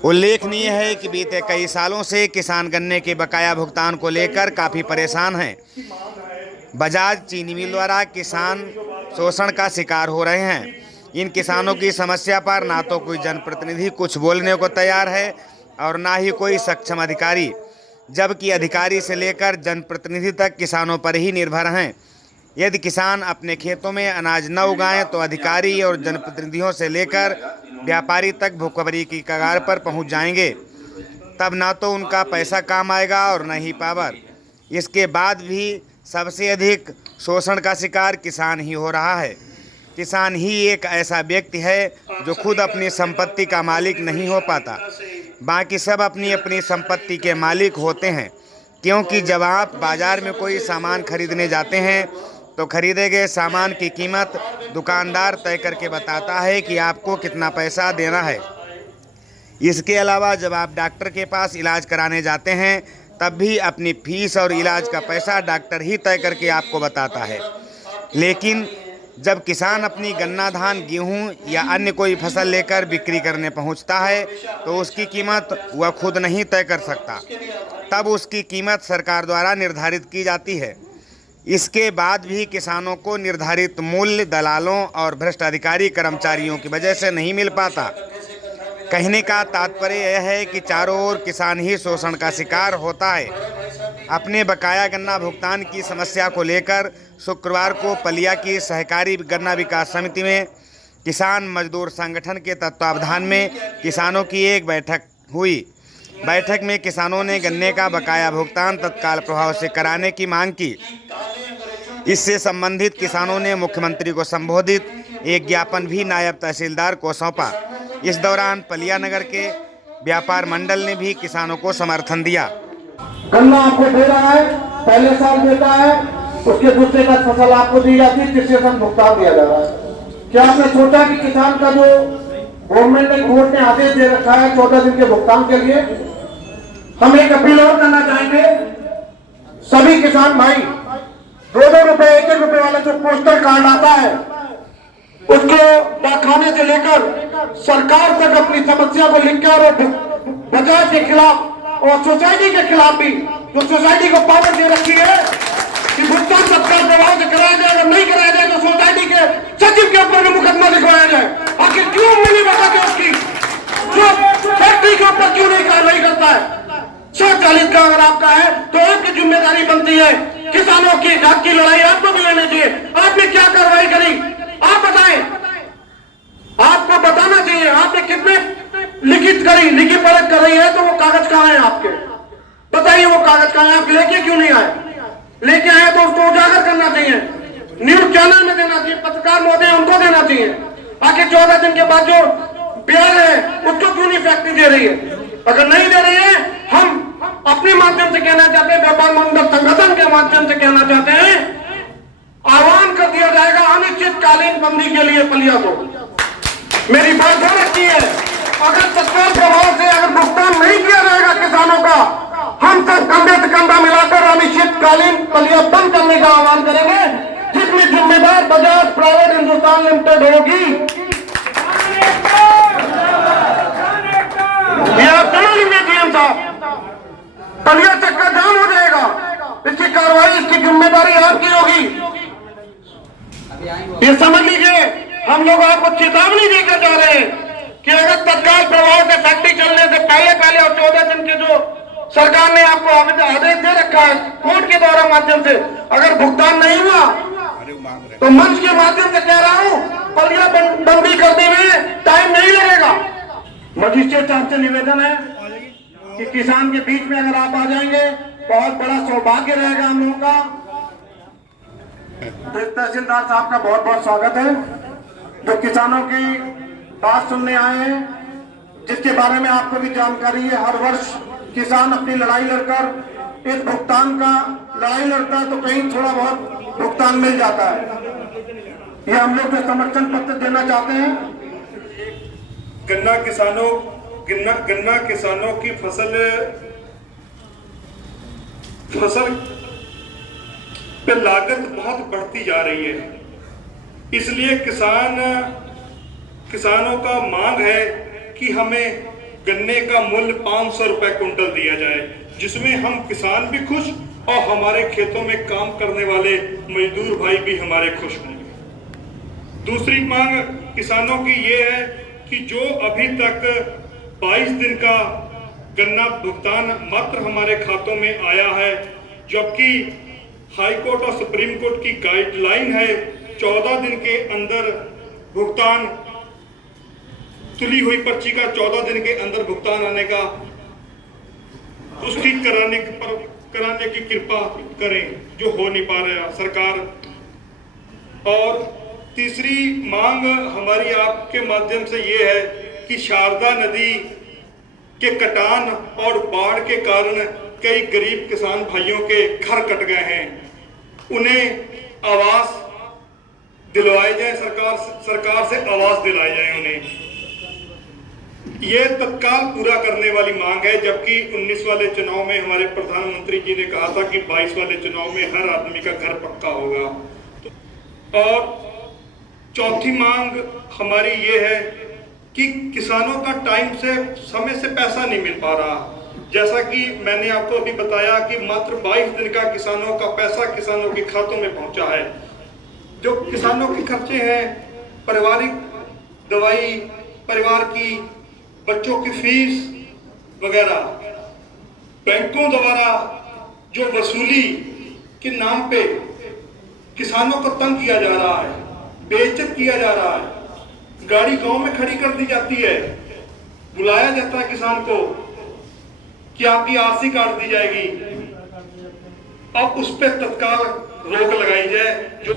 उल्लेखनीय है कि बीते कई सालों से किसान गन्ने के बकाया भुगतान को लेकर काफ़ी परेशान हैं। बजाज चीनी मिल द्वारा किसान शोषण का शिकार हो रहे हैं। इन किसानों की समस्या पर ना तो कोई जनप्रतिनिधि कुछ बोलने को तैयार है और ना ही कोई सक्षम अधिकारी, जबकि अधिकारी से लेकर जनप्रतिनिधि तक किसानों पर ही निर्भर हैं। यदि किसान अपने खेतों में अनाज न उगाएं तो अधिकारी और जनप्रतिनिधियों से लेकर व्यापारी तक भुखमरी की कगार पर पहुंच जाएंगे। तब ना तो उनका पैसा काम आएगा और न ही पावर। इसके बाद भी सबसे अधिक शोषण का शिकार किसान ही हो रहा है। किसान ही एक ऐसा व्यक्ति है जो खुद अपनी संपत्ति का मालिक नहीं हो पाता, बाकी सब अपनी अपनी संपत्ति के मालिक होते हैं। क्योंकि जब आप बाज़ार में कोई सामान खरीदने जाते हैं तो खरीदे गए सामान की कीमत दुकानदार तय करके बताता है कि आपको कितना पैसा देना है। इसके अलावा जब आप डॉक्टर के पास इलाज कराने जाते हैं तब भी अपनी फीस और इलाज का पैसा डॉक्टर ही तय करके आपको बताता है। लेकिन जब किसान अपनी गन्ना, धान, गेहूं या अन्य कोई फसल लेकर बिक्री करने पहुंचता है तो उसकी कीमत वह खुद नहीं तय कर सकता। तब उसकी कीमत सरकार द्वारा निर्धारित की जाती है। इसके बाद भी किसानों को निर्धारित मूल्य दलालों और भ्रष्ट अधिकारी कर्मचारियों की वजह से नहीं मिल पाता। कहने का तात्पर्य यह है कि चारों ओर किसान ही शोषण का शिकार होता है। अपने बकाया गन्ना भुगतान की समस्या को लेकर शुक्रवार को पलिया की सहकारी गन्ना विकास समिति में किसान मजदूर संगठन के तत्वावधान में किसानों की एक बैठक हुई। बैठक में किसानों ने गन्ने का बकाया भुगतान तत्काल प्रभाव से कराने की मांग की। इससे संबंधित किसानों ने मुख्यमंत्री को संबोधित एक ज्ञापन भी नायब तहसीलदार को सौंपा। इस दौरान पलिया नगर के व्यापार मंडल ने भी किसानों को समर्थन दिया। गन्ना आपको दे रहा है, पहले साल देता है, उसके दूसरे का फसल आपको दी जाती है, तीसरे साल भुगतान दिया जा रहा है। क्या आपने सोचा कि किसान का जो गवर्नमेंट ने कोर्ट ने आदेश दे रखा है 14 दिन के भुगतान के लिए, हम एक अपील और करना चाहेंगे। सभी किसान भाई 2-2 रुपए 1-1 रुपए वाला जो पोस्टर कार्ड आता है उसको डाकखाने से लेकर सरकार तक अपनी समस्या को लिखकर और बजाज के खिलाफ और सोसाइटी के खिलाफ भी, जो सोसाइटी को पावर दे रखी है कि भुगतान तत्काल प्रभाव से कराया जाए, अगर नहीं कराया जाए तो सोसाइटी के सचिव के ऊपर भी मुकदमा लिखवाया जाए। आखिर क्यों नहीं बताते उसकी, जो फैक्ट्री के ऊपर क्यों नहीं कार्रवाई करता है? 140 का अगर आपका है तो आपकी जिम्मेदारी बनती है किसानों की हक की लड़ाई आपको भी लेनी चाहिए। आपने क्या कार्रवाई करी आप बताएं, आपको बताना चाहिए। आपने कितने लिखित करी, लिखित परख कर रही है तो वो कागज कहाँ है आपके? बताइए वो कागज कहाँ है? आप लेके क्यों नहीं आए? लेके आए तो उसको उजागर करना चाहिए, न्यूज चैनल में देना चाहिए, पत्रकार महोदय उनको देना चाहिए। आखिर 14 दिन के बाद जो ब्याज है उसको क्यों नहीं फैक्ट्री दे रही है? अगर नहीं दे रही है, हम अपने माध्यम से कहना चाहते हैं, व्यापार मंडल संगठन के माध्यम से कहना चाहते हैं, आह्वान कर दिया जाएगा अनिश्चितकालीन बंदी के लिए पलिया को। मेरी बात हो रखी है, अगर तत्काल प्रभाव से अगर भुगतान नहीं किया जाएगा किसानों का, हम सब कंधे से कंधा मिलाकर अनिश्चितकालीन पलिया बंद करने का आह्वान करेंगे, जिसमें जिम्मेदार बजाज प्राइवेट हिंदुस्तान लिमिटेड होगी। पलिया चक्का जाम हो जाएगा, इसकी कार्रवाई, इसकी जिम्मेदारी आपकी होगी। ये समझ लीजिए, हम लोग आपको चेतावनी देकर जा रहे हैं कि अगर तत्काल प्रभाव से फैक्ट्री चलने से पहले और 14 दिन के जो सरकार ने आपको आदेश दे रखा है कोर्ट के द्वारा माध्यम से, अगर भुगतान नहीं हुआ तो मंच के माध्यम से कह रहा हूं, पलिया बंदी करने में टाइम नहीं लगेगा। मजिस्ट्रेट साहब से निवेदन है कि किसान के बीच में अगर आप आ जाएंगे बहुत बड़ा सौभाग्य रहेगा हम लोगों का। तहसीलदार साहब का बहुत बहुत स्वागत है, जो किसानों की बात सुनने आए हैं, जिसके बारे में आपको भी जानकारी है। हर वर्ष किसान अपनी लड़ाई लड़कर इस भुगतान का लड़ाई लड़ता है तो कहीं थोड़ा बहुत भुगतान मिल जाता है। ये हम लोग समर्थन पत्र देना चाहते हैं। गन्ना किसानों की फसल पे लागत बहुत बढ़ती जा रही है, इसलिए किसानों का मांग है कि हमें गन्ने का मूल्य 500 रुपए कुंटल दिया जाए, जिसमें हम किसान भी खुश और हमारे खेतों में काम करने वाले मजदूर भाई भी हमारे खुश होंगे। दूसरी मांग किसानों की ये है कि जो अभी तक 22 दिन का गन्ना भुगतान मात्र हमारे खातों में आया है, जबकि हाई कोर्ट और सुप्रीम कोर्ट की गाइडलाइन है 14 दिन के अंदर भुगतान, तुली हुई पर्ची का 14 दिन के अंदर भुगतान आने का, उसकी कराने की कृपा करें, जो हो नहीं पा रहा सरकार। और तीसरी मांग हमारी आपके माध्यम से ये है कि शारदा नदी के कटान और बाढ़ के कारण कई गरीब किसान भाइयों के घर कट गए हैं, उन्हें आवास दिलवाए जाए, सरकार से आवास दिलाए जाए उन्हें। ये तत्काल पूरा करने वाली मांग है, जबकि 19 वाले चुनाव में हमारे प्रधानमंत्री जी ने कहा था कि 22 वाले चुनाव में हर आदमी का घर पक्का होगा। और चौथी मांग हमारी ये है कि किसानों का टाइम से समय से पैसा नहीं मिल पा रहा। जैसा कि मैंने आपको अभी बताया कि मात्र 22 दिन का किसानों का पैसा किसानों के खातों में पहुंचा है। जो किसानों के खर्चे हैं, पारिवारिक दवाई, परिवार की बच्चों की फीस वगैरह, बैंकों द्वारा जो वसूली के नाम पे किसानों को तंग किया जा रहा है, बेइज्जत किया जा रहा है। गाड़ी गांव में खड़ी कर दी जाती है, बुलाया जाता है किसान को कि आपकी आरसी काट दी जाएगी। अब उस पर तत्काल रोक लगाई जाए। जो